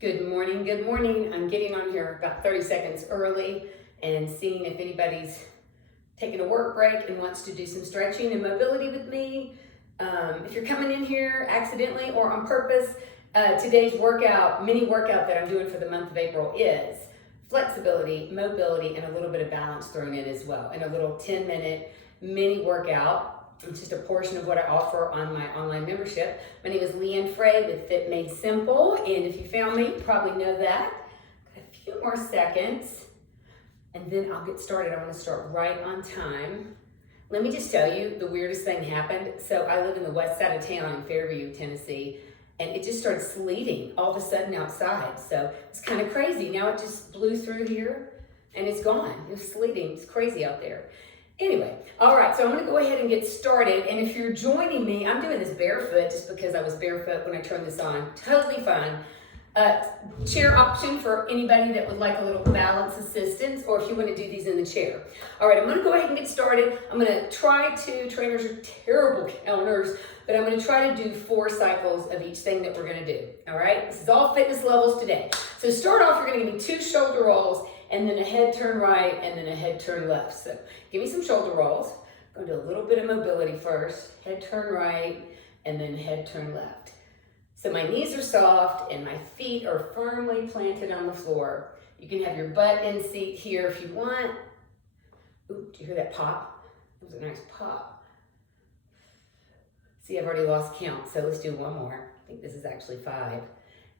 Good morning, good morning. I'm getting on here about 30 seconds early and seeing if anybody's taking a work break and wants to do some stretching and mobility with me. If you're coming in here accidentally or on purpose, today's mini workout that I'm doing for the month of April is flexibility, mobility, and a little bit of balance thrown in as well. And a little 10-minute mini workout. It's just a portion of what I offer on my online membership. My name is Leanne Frey with Fit Made Simple, and if you found me, you probably know that. Got a few more seconds, and then I'll get started. I want to start right on time. Let me just tell you, the weirdest thing happened. So I live in the west side of town in Fairview, Tennessee, and it just started sleeting all of a sudden outside. So it's kind of crazy. Now it just blew through here, and it's gone. It's sleeting. It's crazy out there. Anyway, all right, so I'm gonna go ahead and get started. And if you're joining me, I'm doing this barefoot just because I was barefoot when I turned this on. Totally fine. Chair option for anybody that would like a little balance assistance, or if you wanna do these in the chair. All right, I'm gonna go ahead and get started. I'm gonna try to, trainers are terrible counters, but I'm gonna try to do 4 cycles of each thing that we're gonna do, all right? This is all fitness levels today. So start off, you're gonna give me 2 shoulder rolls, and then a head turn right, and then a head turn left. So give me some shoulder rolls. I'm gonna do a little bit of mobility first. Head turn right, and then head turn left. So my knees are soft, and my feet are firmly planted on the floor. You can have your butt in seat here if you want. Ooh, do you hear that pop? That was a nice pop. See, I've already lost count, so let's do one more. I think this is actually 5.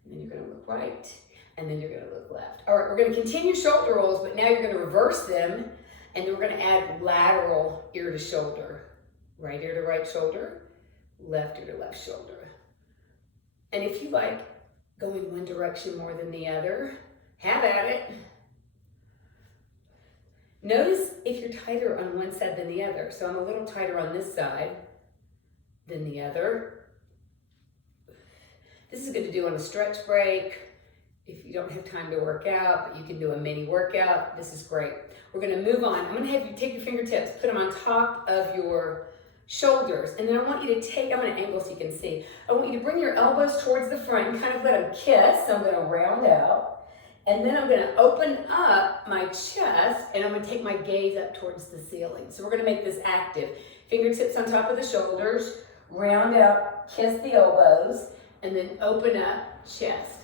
And then you're gonna look right, and then you're gonna look left. All right, we're gonna continue shoulder rolls, but now you're gonna reverse them, and then we're gonna add lateral ear to shoulder. Right ear to right shoulder, left ear to left shoulder. And if you like going one direction more than the other, have at it. Notice if you're tighter on one side than the other. So I'm a little tighter on this side than the other. This is good to do on a stretch break. If you don't have time to work out, but you can do a mini workout, this is great. We're gonna move on. I'm gonna have you take your fingertips, put them on top of your shoulders, and then I want you to take, I'm gonna angle so you can see. I want you to bring your elbows towards the front and kind of let them kiss. So I'm gonna round out, and then I'm gonna open up my chest, and I'm gonna take my gaze up towards the ceiling. So we're gonna make this active. Fingertips on top of the shoulders, round out, kiss the elbows, and then open up, chest.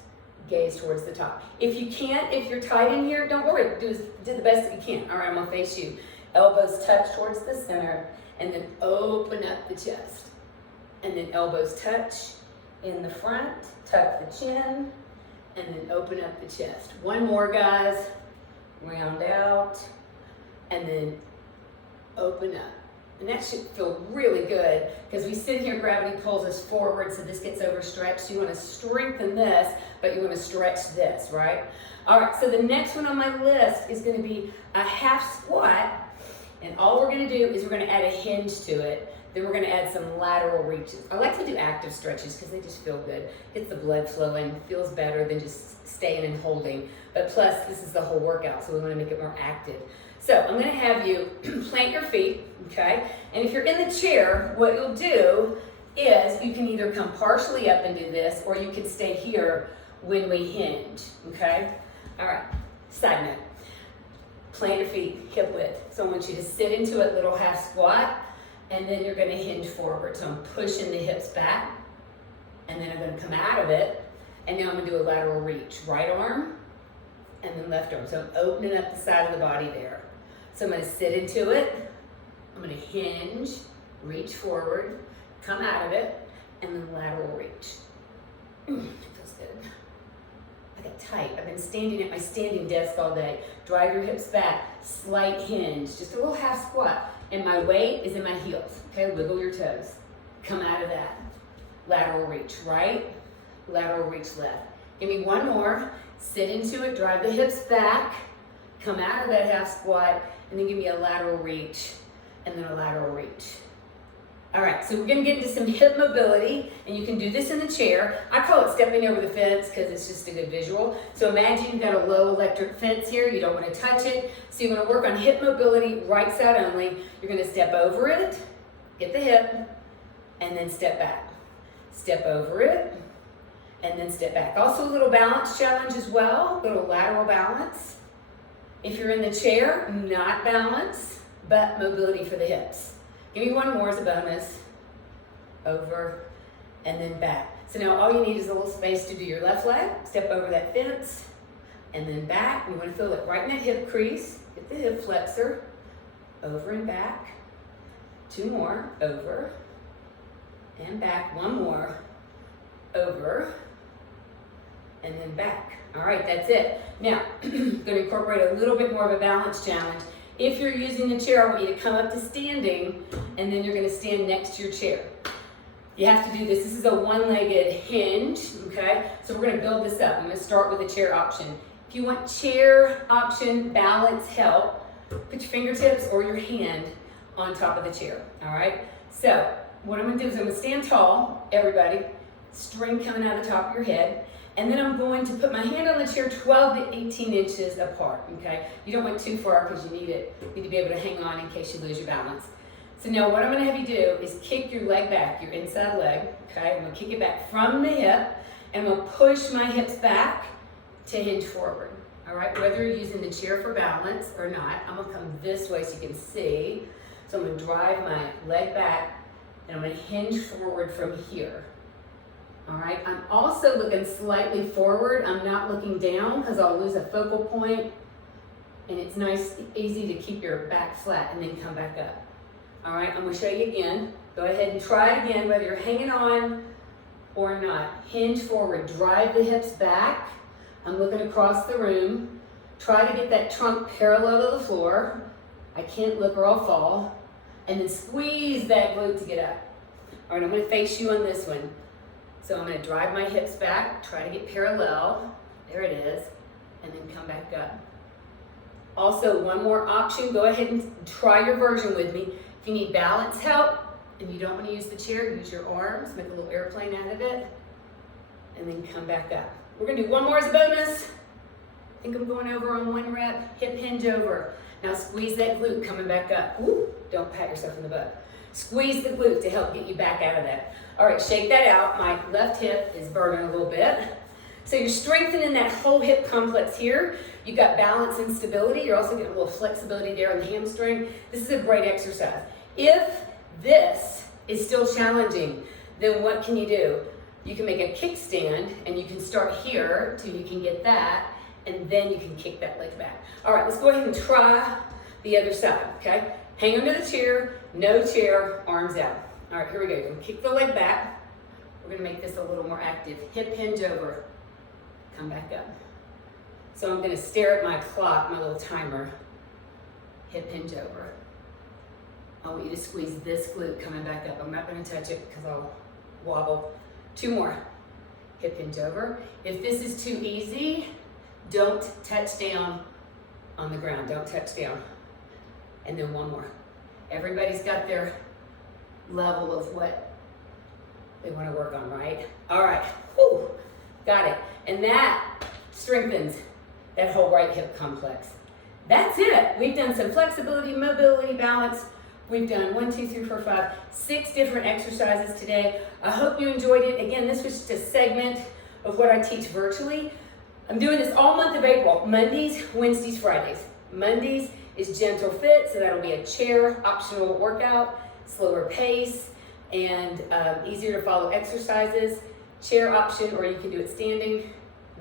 Gaze towards the top. If you can't, if you're tight in here, don't worry, do the best that you can. All right, I'm gonna face you. Elbows touch towards the center, and then open up the chest. And then elbows touch in the front, tuck the chin, and then open up the chest. One more, guys. Round out, and then open up. And that should feel really good because we sit here, gravity pulls us forward, so this gets overstretched. So you want to strengthen this, but you want to stretch this, right? All right, so the next one on my list is going to be a half squat. And all we're going to do is we're going to add a hinge to it. Then we're going to add some lateral reaches. I like to do active stretches because they just feel good. Gets the blood flowing, feels better than just staying and holding. But plus, this is the whole workout, so we want to make it more active. So I'm gonna have you plant your feet, okay? And if you're in the chair, what you'll do is you can either come partially up and do this, or you can stay here when we hinge, okay? All right, side note. Plant your feet hip width. So I want you to sit into a little half squat, and then you're gonna hinge forward. So I'm pushing the hips back, and then I'm gonna come out of it, and now I'm gonna do a lateral reach. Right arm, and then left arm. So I'm opening up the side of the body there. So I'm gonna sit into it, I'm gonna hinge, reach forward, come out of it, and then lateral reach. It feels good. I got tight. I've been standing at my standing desk all day. Drive your hips back, slight hinge, just a little half squat. And my weight is in my heels, okay? Wiggle your toes. Come out of that. Lateral reach right, lateral reach left. Give me one more. Sit into it, drive the hips back, come out of that half squat, and then give me a lateral reach, and then a lateral reach. All right, so we're gonna get into some hip mobility, and you can do this in the chair. I call it stepping over the fence because it's just a good visual. So imagine you've got a low electric fence here, you don't wanna touch it. So you're gonna work on hip mobility, right side only. You're gonna step over it, get the hip, and then step back. Step over it, and then step back. Also a little balance challenge as well, little lateral balance. If you're in the chair, not balance, but mobility for the hips. Give me one more as a bonus. Over and then back. So now all you need is a little space to do your left leg, step over that fence, and then back. You want to feel it right in that hip crease. Get the hip flexor, over and back. Two more, over and back. One more, over and then back. All right, that's it. Now, I'm going to incorporate a little bit more of a balance challenge. If you're using the chair, I want you to come up to standing, and then you're going to stand next to your chair. You have to do this. This is a one-legged hinge, okay? So we're going to build this up. I'm going to start with the chair option. If you want chair option balance help, put your fingertips or your hand on top of the chair, all right? So what I'm going to do is I'm going to stand tall, everybody, string coming out of the top of your head, and then I'm going to put my hand on the chair 12 to 18 inches apart, okay? You don't want too far because you need to be able to hang on in case you lose your balance. So now what I'm going to have you do is kick your leg back, your inside leg, okay? I'm going to kick it back from the hip, and I'm going to push my hips back to hinge forward, all right? Whether you're using the chair for balance or not, I'm going to come this way so you can see. So I'm going to drive my leg back, and I'm going to hinge forward from here, all right? I'm also looking slightly forward. I'm not looking down because I'll lose a focal point, and it's nice, easy to keep your back flat and then come back up. All right, I'm going to show you again. Go ahead and try it again, whether you're hanging on or not. Hinge forward, drive the hips back. I'm looking across the room. Try to get that trunk parallel to the floor. I can't look or I'll fall. And then squeeze that glute to get up. All right, I'm going to face you on this one. So I'm going to drive my hips back, try to get parallel. There it is. And then come back up. Also, one more option. Go ahead and try your version with me. If you need balance help and you don't want to use the chair, use your arms, make a little airplane out of it, and then come back up. We're going to do one more as a bonus. I think I'm going over on one rep, hip hinge over. Now squeeze that glute coming back up. Ooh, don't pat yourself in the butt. Squeeze the glute to help get you back out of that. All right, shake that out. My left hip is burning a little bit. So you're strengthening that whole hip complex here. You've got balance and stability. You're also getting a little flexibility there in the hamstring. This is a great exercise. If this is still challenging, then what can you do? You can make a kickstand, and you can start here till you can get that, and then you can kick that leg back. All right, let's go ahead and try the other side, okay? Hang onto the chair, no chair, arms out. All right, here we go. You're gonna kick the leg back. We're gonna make this a little more active. Hip hinge over, come back up. So I'm gonna stare at my clock, my little timer. Hip hinge over. I want you to squeeze this glute coming back up. I'm not gonna touch it because I'll wobble. Two more. Hip hinge over. If this is too easy, don't touch down on the ground. Don't touch down. And then one more. Everybody's got their level of what they want to work on, right? All right. Whew. Got it. And that strengthens that whole right hip complex. That's it. We've done some flexibility, mobility, balance. We've done 1, 2, 3, 4, 5, 6 different exercises today. I hope you enjoyed it. Again, this was just a segment of what I teach virtually. I'm doing this all month of April, Mondays, Wednesdays, Fridays. Mondays is gentle fit, so that'll be a chair optional workout, slower pace, and easier to follow exercises. Chair option, or you can do it standing.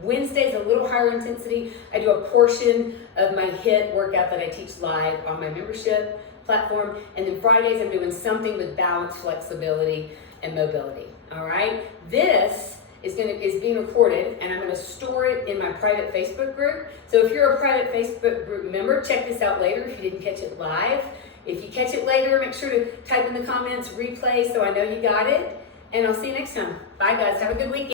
Wednesday's a little higher intensity. I do a portion of my HIIT workout that I teach live on my membership platform. And then Fridays, I'm doing something with balance, flexibility, and mobility. All right? This is being recorded, and I'm going to store it in my private Facebook group. So if you're a private Facebook group member, check this out later if you didn't catch it live. If you catch it later, make sure to type in the comments replay so I know you got it. And I'll see you next time. Bye, guys. Have a good weekend.